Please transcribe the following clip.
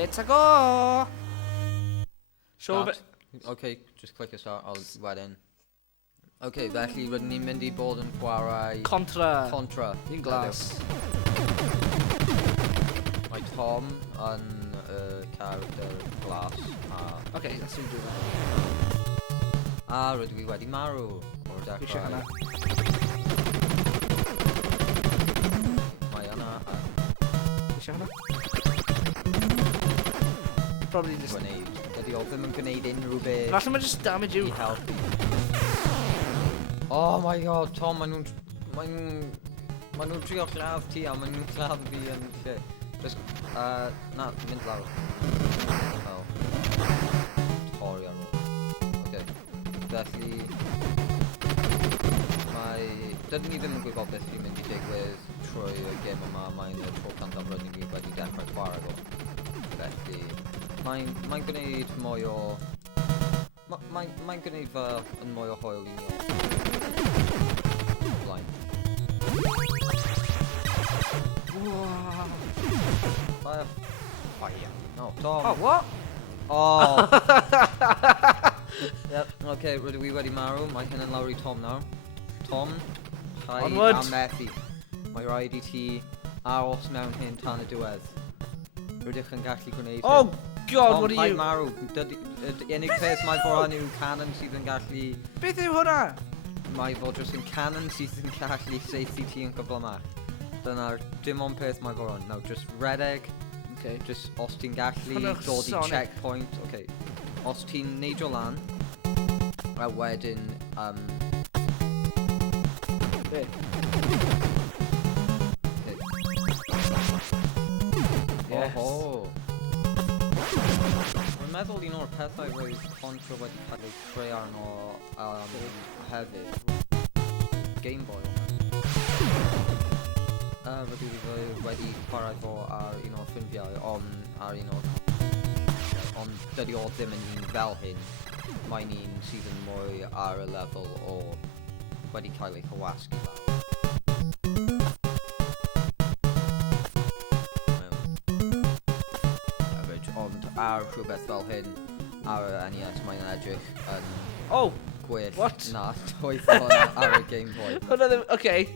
Let's go! So, Start. Okay, just click a start, I'll wedyn. Okay, felly rydyn ni'n mynd I bod yn chwarae Contra. Contra. Un glas. Mae Tom yn character glas Okay, that's what you do. a rydw I wedi marw o'r Eisiau dechrau. hynna. Mae yna yn Eisiau hynna. Probably just... gwneud. Dydy o ddim yn gwneud unrhyw beth Falle mae just damage I you. helpu. Oh my god, Tom, maen nhw'n trio lladd ti a maen nhw'n lladd fi yn lle. Just, na, mynd lawr. Wel, torri ar ôl. Okay, felly, dydyn ni ddim yn gwybod beth sy'n mynd I digwydd trwy y gêm yma, mae'n y tro cyntaf rydyn ni wedi dechrau chwarae fo. Felly, mae'n gwneud mwy o... Mae'n gwneud fel yn mwy o hwyl I ni. Blaen. Wow. Fire. Fire. No, Tom. Oh, what? Oh. Yep, okay, rydw I wedi marw. Mae hyn yn lawr I Tom nawr. Tom, rhaid Onward. a methu. Mae rhaid I ti aros mewn hyn tan y diwedd. Rydych yn gallu gwneud Oh, hyn. God, Tom, what are paid you... marw. Unig peth mae foran yw cannon sydd yn gallu... Beth yw hwnna? Mae fod dros yn cannon sydd yn gallu seithi ti yn gyflymach. Dyna'r dim ond peth mae foran. Now, just redeg. Okay. Just os ti'n gallu Hwnnw'ch dod I Sonic. checkpoint. Okay. Os ti'n neidio lan. A wedyn... Be? Okay. Yes. Oho. Rwy'n meddwl un o'r pethau roedd Contra wedi cael ei creu arno hefyd. Game Boy. Rydw I wedi chwarae fo ar un o'r ffrindiau, ond dydy o ddim yn un fel hyn. Mae'n un sydd yn mwy ar y lefel o wedi cael ei chywasgu ond ar rhywbeth fel hyn ar y NES mae'n edrych yn Oh, gwell What? na toeth hwn ar y Game Boy. hwnna ddim... Okay.